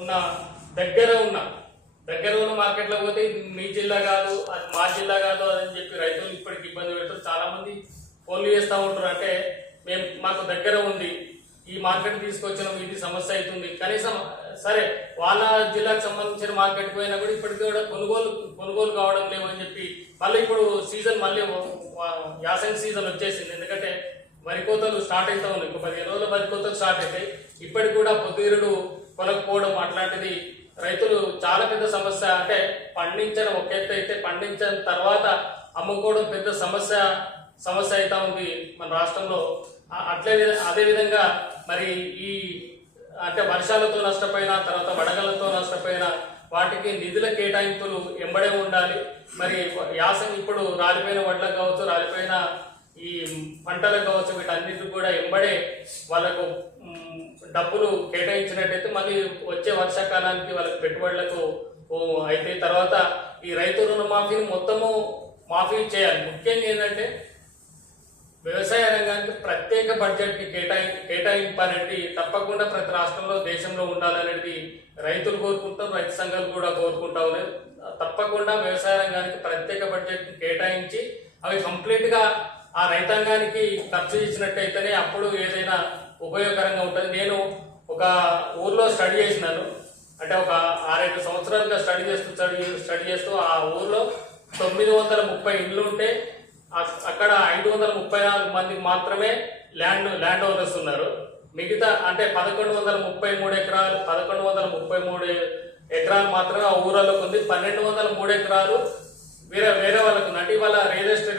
ఉన్న దగ్గర ఉన్న దగ్గర ఉన్న మార్కెట్లో పోతే మీ జిల్లా కాదు అది మా జిల్లా కాదు అని చెప్పి రైతులు ఇప్పటికి ఇబ్బంది పెడుతారు చాలామంది ఫోన్లు చేస్తూ ఉంటారు. అంటే మేము మాకు దగ్గర ఉంది ఈ మార్కెట్ తీసుకొచ్చినాం ఇది సమస్య అవుతుంది. కనీసం సరే వాళ్ళ జిల్లాకు సంబంధించిన మార్కెట్ పోయినా కూడా ఇప్పటికి కూడా కొనుగోలు కొనుగోలు కావడం లేవు అని చెప్పి మళ్ళీ ఇప్పుడు సీజన్ మళ్ళీ యాసంగి సీజన్ వచ్చేసింది. ఎందుకంటే వరి కోతలు స్టార్ట్ అవుతా ఉన్నాయి. ఇంకో పదిహేను రోజుల వరి కోతలు స్టార్ట్ అవుతాయి. ఇప్పటికి కూడా పొద్దురుడు కొనకపోవడం అట్లాంటిది. రైతులు చాలా పెద్ద సమస్య. అంటే పండించడం ఒక ఎత్తు అయితే పండించిన తర్వాత అమ్ముకోవడం పెద్ద సమస్య సమస్య అవుతా ఉంది మన రాష్ట్రంలో. అట్లే అదేవిధంగా అదే విధంగా మరి ఈ అంటే వర్షాలతో నష్టపోయిన తర్వాత వడగలతో నష్టపోయిన వాటికి నిధుల కేటాయింపులు ఎంబడే ఉండాలి. మరి యాసం ఇప్పుడు రాలిపోయిన వడ్లకు కావచ్చు రాలిపోయిన ఈ పంటలకు కావచ్చు వీటన్నిటికి కూడా ఎంబడే వాళ్ళకు డబ్బులు కేటాయించినట్టయితే మళ్ళీ వచ్చే వర్షాకాలానికి వాళ్ళకి పెట్టుబడులకు అయితే తర్వాత ఈ రైతు రుణమాఫీని మొత్తము మాఫీ చేయాలి. ముఖ్యంగా ఏంటంటే వ్యవసాయ రంగానికి ప్రత్యేక బడ్జెట్ని కేటాయి కేటాయింపు తప్పకుండా ప్రతి రాష్ట్రంలో దేశంలో ఉండాలనేది రైతులు కోరుకుంటాం రైతు సంఘాలు కూడా కోరుకుంటా తప్పకుండా వ్యవసాయ రంగానికి ప్రత్యేక బడ్జెట్ని కేటాయించి అవి కంప్లీట్గా ఆ రైతాంగానికి ఖర్చు ఇచ్చినట్టయితేనే అప్పుడు ఏదైనా ఉపయోగకరంగా ఉంటుంది. నేను ఒక ఊర్లో స్టడీ చేసినాను. అంటే ఒక ఆరేడు సంవత్సరాలుగా స్టడీ చేస్తూ స్టడీ స్టడీ చేస్తూ ఆ ఊర్లో తొమ్మిది వందల ముప్పై ఇండ్లు ఉంటే అక్కడ ఐదు వందల ముప్పై నాలుగు మందికి మాత్రమే ల్యాండ్ ల్యాండ్ ఓనర్స్ ఉన్నారు. మిగతా అంటే పదకొండు వందల ముప్పై మూడు ఎకరాలు పదకొండు వందల ముప్పై మూడు ఎకరాలు మాత్రమే ఆ ఊరలోకి ఉంది. పన్నెండు వందల మూడు ఎకరాలు వేరే వేరే వాళ్ళకు ఉంది. అంటే ఇవాళ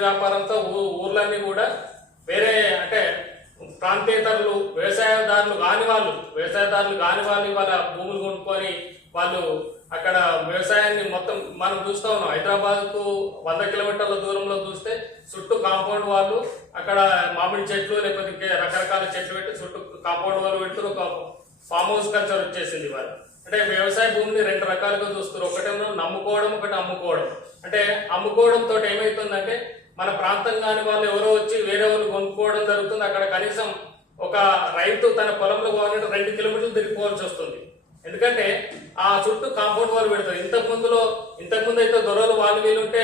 వ్యాపారంతో ఊర్లన్నీ కూడా వేరే అంటే ప్రాంతేతరులు వ్యవసాయదారులు కాని వాళ్ళు వ్యవసాయదారులు కాని వాళ్ళు వాళ్ళ భూములు కొనుక్కొని వాళ్ళు అక్కడ వ్యవసాయాన్ని మొత్తం మనం చూస్తా ఉన్నాం. హైదరాబాద్కు వంద కిలోమీటర్ల దూరంలో చూస్తే చుట్టూ కాంపౌండ్ వాళ్ళు అక్కడ మామిడి చెట్లు లేకపోతే రకరకాల చెట్లు పెట్టి చుట్టూ కాంపౌండ్ వాళ్ళు పెడుతూ ఒక ఫామ్ హౌస్ కల్చర్ వచ్చేసింది వాళ్ళు అంటే వ్యవసాయ భూమిని రెండు రకాలుగా చూస్తారు ఒకటేమో నమ్ముకోవడం ఒకటి అమ్ముకోవడం. అంటే అమ్ముకోవడంతో ఏమవుతుందంటే ఏమైతుందంటే మన ప్రాంతం కాని వాళ్ళు ఎవరో వచ్చి వేరే వాళ్ళు కొనుక్కోవడం జరుగుతుంది. అక్కడ కనీసం ఒక రైతు తన పొలంలో పోవాలంటే రెండు కిలోమీటర్లు తిరిగిపోవాల్సి వస్తుంది. ఎందుకంటే ఆ చుట్టూ కాంపౌండ్ వాళ్ళు పెడతారు. ఇంతకు ముందులో ఇంతకు ముందు అయితే దొరలు వాళ్ళు వీళ్ళు ఉంటే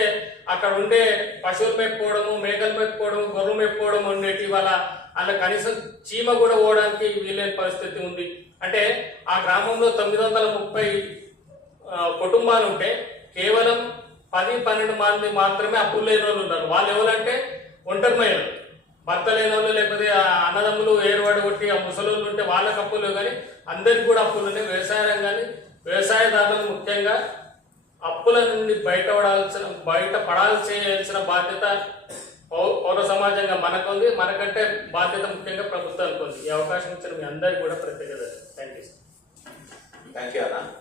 అక్కడ ఉండే పశువులు మెప్పుకోవడము మేకలు మేపుకోవడము గొర్రెలు మెప్పుకోవడం ఉండేటి వాళ్ళ అలా కనీసం చీమ కూడా పోవడానికి వీలైన పరిస్థితి ఉంది. అంటే ఆ గ్రామంలో తొమ్మిది వందల ముప్పై కుటుంబాలు ఉంటే కేవలం పది పన్నెండు మంది మాత్రమే అప్పులు లేని వాళ్ళు ఉన్నారు వాళ్ళు ఎవరంటే ఒంటరి మహిళలు. భర్త లేని వాళ్ళు లేకపోతే ఆ అన్నదమ్ములు ఏర్వాడు కొట్టి ఆ ముసలోళ్ళు ఉంటే వాళ్ళకి అప్పులు కానీ అందరికి కూడా అప్పులు ఉన్నాయి. వ్యవసాయ రంగాన్ని వ్యవసాయదారులు ముఖ్యంగా అప్పుల నుండి బయటపడాల్సిన బయట పడాల్సిన బాధ్యత పౌ- పౌర సమాజంగా మనకుంది. మనకంటే బాధ్యత ముఖ్యంగా ప్రభుత్వానికి ఉంది. ఈ అవకాశం ఇచ్చిన మీ అందరికీ కూడా ప్రత్యేకత థ్యాంక్ యూ థ్యాంక్ యూ అన్న.